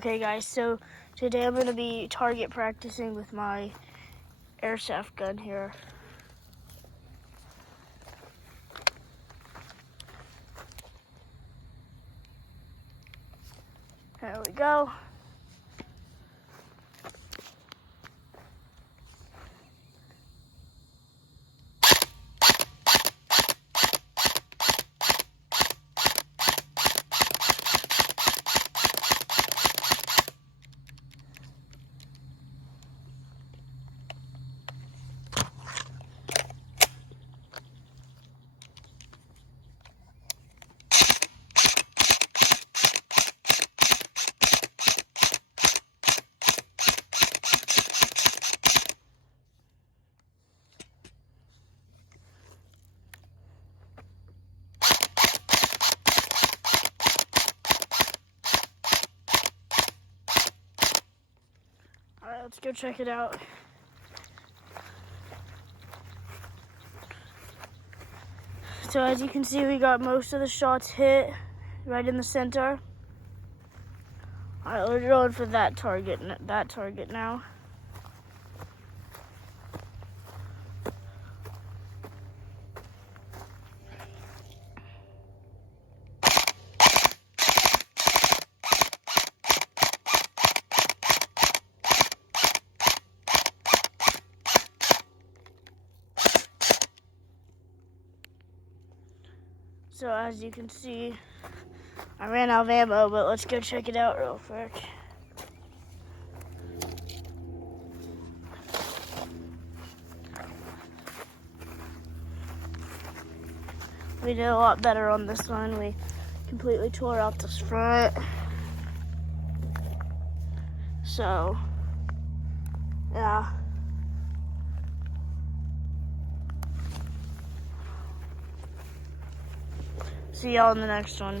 Okay guys, so today I'm going to be target practicing with my Airsoft gun here. There we go. Alright, let's go check it out. So as you can see, we got most of the shots hit right in the center. Alright, we're going for that target now. So as you can see, I ran out of ammo, but let's go check it out real quick. We did a lot better on this one. We completely tore out this front. So, yeah. See y'all in the next one.